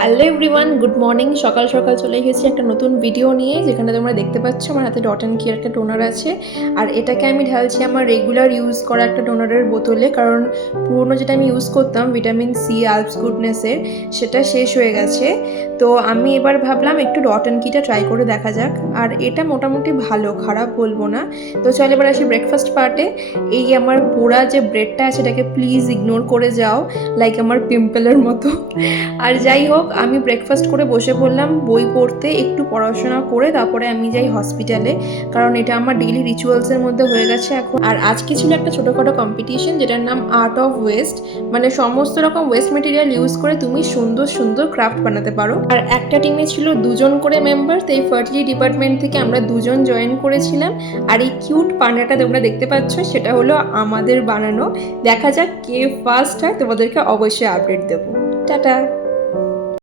Hello everyone, good morning. সকাল সকাল চলে এসেছি একটা নতুন ভিডিও নিয়ে, যেখানে তোমরা দেখতে পাচ্ছ আমার হাতে ডট অ্যান্ড কি একটা টোনার আছে। আর এটাকে আমি ঢালছি আমার রেগুলার ইউজ করা একটা টোনারের বোতলে, কারণ পুরনো যেটা আমি ইউজ করতাম ভিটামিন সি আলপস গুডনেসের, সেটা শেষ হয়ে গেছে। তো আমি এবার ভাবলাম একটু ডট অ্যান্ড কিটা ট্রাই করে দেখা যাক। আর এটা মোটামুটি ভালো, খারাপ বলবো না। তো চল এবার আসি ব্রেকফাস্ট পার্টে। এই আমার পোড়া যে ব্রেডটা আছে এটাকে প্লিজ ইগনোর করে যাও, লাইক আমার পিম্পলের মতো। আর যাই হোক, আমি ব্রেকফাস্ট করে বসে পড়লাম বই পড়তে, একটু পড়াশোনা করে তারপরে আমি যাই হসপিটালে, কারণ এটা আমার ডেইলি রিচুয়ালসের মধ্যে হয়ে গেছে এখন। আর আজকে ছিল একটা ছোটোখাটো কম্পিটিশন, যেটার নাম আর্ট অফ ওয়েস্ট। মানে সমস্ত রকম ওয়েস্ট মেটেরিয়াল ইউজ করে তুমি সুন্দর সুন্দর ক্রাফট বানাতে পারো। আর একটা টিমে ছিল 2জন করে মেম্বার, তো এই ফার্টিলিটি ডিপার্টমেন্ট থেকে আমরা 2জন জয়েন করেছিলাম। আর এই কিউট পান্ডাটা তোমরা দেখতে পাচ্ছ, সেটা হলো আমাদের বানানো। দেখা যাক কে ফার্স্ট হয়, তোমাদেরকে অবশ্যই আপডেট দেবো। টাটা।